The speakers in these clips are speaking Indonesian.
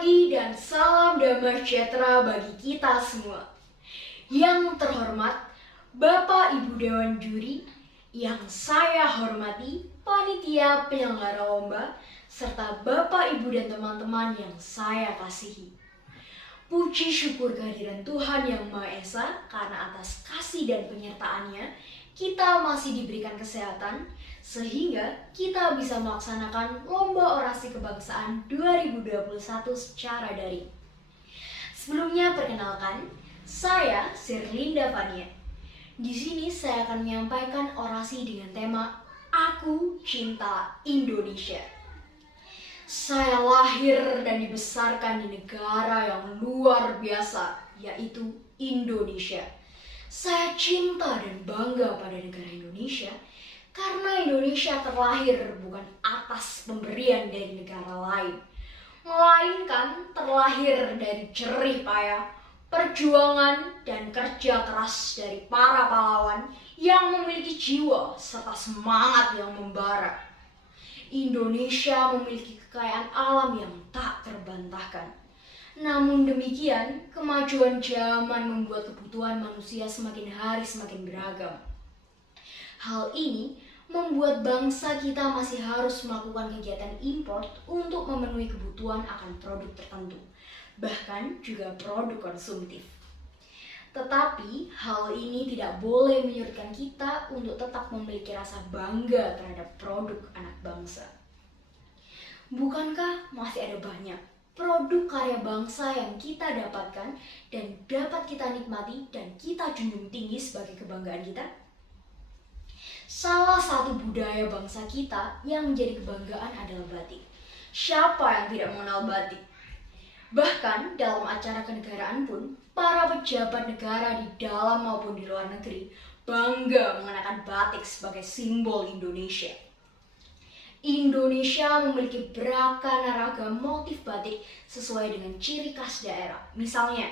pagi dan salam damai sejahtera bagi kita semua. Yang terhormat Bapak Ibu Dewan Juri, yang saya hormati panitia penyelenggara lomba, serta Bapak Ibu dan teman-teman yang saya kasihi. Puji syukur kehadiran Tuhan Yang Maha Esa karena atas kasih dan penyertaannya kita masih diberikan kesehatan sehingga kita bisa melaksanakan Lomba Orasi Kebangsaan 2021 secara daring. Sebelumnya perkenalkan, saya Sirlinda Fania. Di sini saya akan menyampaikan orasi dengan tema Aku Cinta Indonesia. Saya lahir dan dibesarkan di negara yang luar biasa, yaitu Indonesia. Saya cinta dan bangga pada negara Indonesia karena Indonesia terlahir bukan atas pemberian dari negara lain, melainkan terlahir dari jerih payah, perjuangan dan kerja keras dari para pahlawan yang memiliki jiwa serta semangat yang membara. Indonesia memiliki kekayaan alam yang tak terbantahkan. Namun demikian, kemajuan zaman membuat kebutuhan manusia semakin hari semakin beragam. Hal ini membuat bangsa kita masih harus melakukan kegiatan impor untuk memenuhi kebutuhan akan produk tertentu, bahkan juga produk konsumtif. Tetapi hal ini tidak boleh menyurutkan kita untuk tetap memiliki rasa bangga terhadap produk anak bangsa. Bukankah masih ada banyak produk karya bangsa yang kita dapatkan dan dapat kita nikmati dan kita junjung tinggi sebagai kebanggaan kita? Salah satu budaya bangsa kita yang menjadi kebanggaan adalah batik. Siapa yang tidak mengenal batik? Bahkan dalam acara kenegaraan pun, para pejabat negara di dalam maupun di luar negeri bangga mengenakan batik sebagai simbol Indonesia. Indonesia memiliki beraneka motif batik sesuai dengan ciri khas daerah. Misalnya,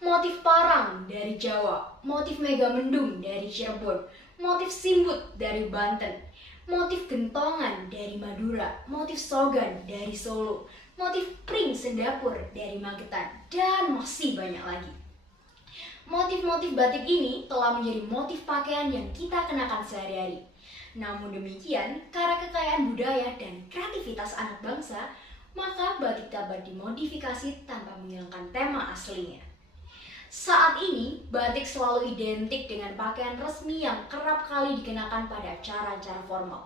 motif parang dari Jawa, motif megamendung dari Cirebon, motif simbut dari Banten, motif gentongan dari Madura, motif sogan dari Solo, motif pring sendapur dari Magetan, dan masih banyak lagi. Motif-motif batik ini telah menjadi motif pakaian yang kita kenakan sehari-hari. Namun demikian, karena kekayaan budaya dan kreativitas anak bangsa, maka batik dapat dimodifikasi tanpa menghilangkan tema aslinya. Saat ini, batik selalu identik dengan pakaian resmi yang kerap kali dikenakan pada acara-acara formal.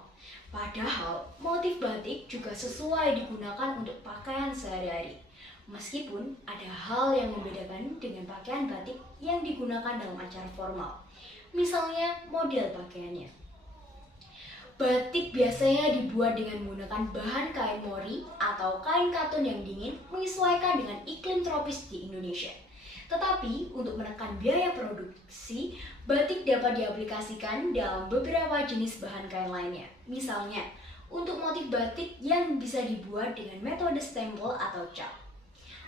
Padahal, motif batik juga sesuai digunakan untuk pakaian sehari-hari. Meskipun ada hal yang membedakan dengan pakaian batik yang digunakan dalam acara formal. Misalnya, model pakaiannya. Batik biasanya dibuat dengan menggunakan bahan kain mori atau kain katun yang dingin menyesuaikan dengan iklim tropis di Indonesia. Tetapi untuk menekan biaya produksi, batik dapat diaplikasikan dalam beberapa jenis bahan kain lainnya. Misalnya, untuk motif batik yang bisa dibuat dengan metode stempel atau cap.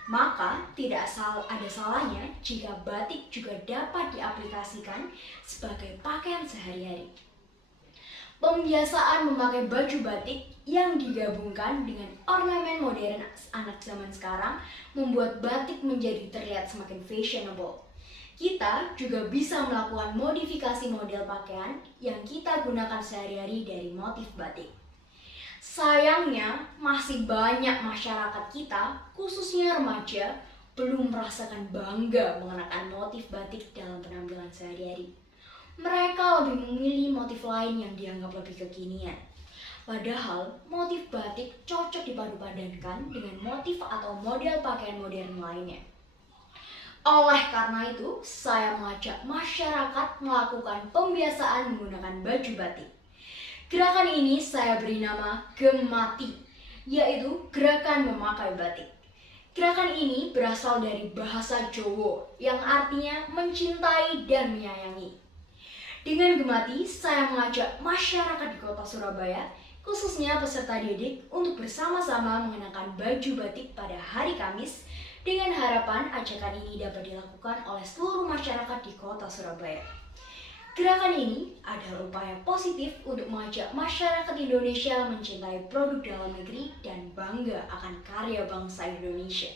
Maka tidak ada salahnya jika batik juga dapat diaplikasikan sebagai pakaian sehari-hari. Pembiasaan memakai baju batik yang digabungkan dengan ornamen modern anak zaman sekarang membuat batik menjadi terlihat semakin fashionable. Kita juga bisa melakukan modifikasi model pakaian yang kita gunakan sehari-hari dari motif batik. Sayangnya, masih banyak masyarakat kita, khususnya remaja, belum merasakan bangga mengenakan motif batik dalam penampilan sehari-hari. Mereka lebih memilih motif lain yang dianggap lebih kekinian. Padahal, motif batik cocok dipadu-padankan dengan motif atau model pakaian modern lainnya. Oleh karena itu, saya mengajak masyarakat melakukan pembiasaan menggunakan baju batik. Gerakan ini saya beri nama Gemati, yaitu gerakan memakai batik. Gerakan ini berasal dari bahasa Jawa yang artinya mencintai dan menyayangi. Dengan Gemati, saya mengajak masyarakat di kota Surabaya, khususnya peserta didik, untuk bersama-sama mengenakan baju batik pada hari Kamis, dengan harapan ajakan ini dapat dilakukan oleh seluruh masyarakat di kota Surabaya. Gerakan ini adalah upaya positif untuk mengajak masyarakat Indonesia mencintai produk dalam negeri dan bangga akan karya bangsa Indonesia.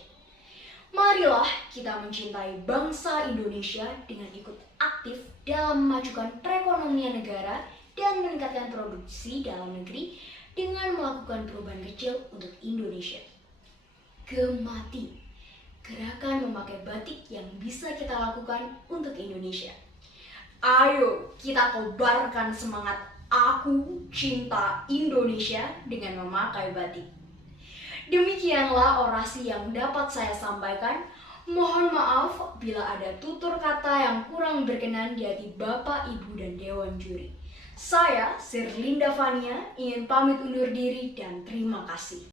Marilah kita mencintai bangsa Indonesia dengan ikut aktif dalam memajukan perekonomian negara dan meningkatkan produksi dalam negeri dengan melakukan perubahan kecil untuk Indonesia. Gemati, gerakan memakai batik yang bisa kita lakukan untuk Indonesia. Ayo kita kobarkan semangat aku cinta Indonesia dengan memakai batik. Demikianlah orasi yang dapat saya sampaikan. Mohon maaf bila ada tutur kata yang kurang berkenan di hati Bapak, Ibu, dan Dewan Juri. Saya, Sirlinda Fania, ingin pamit undur diri dan terima kasih.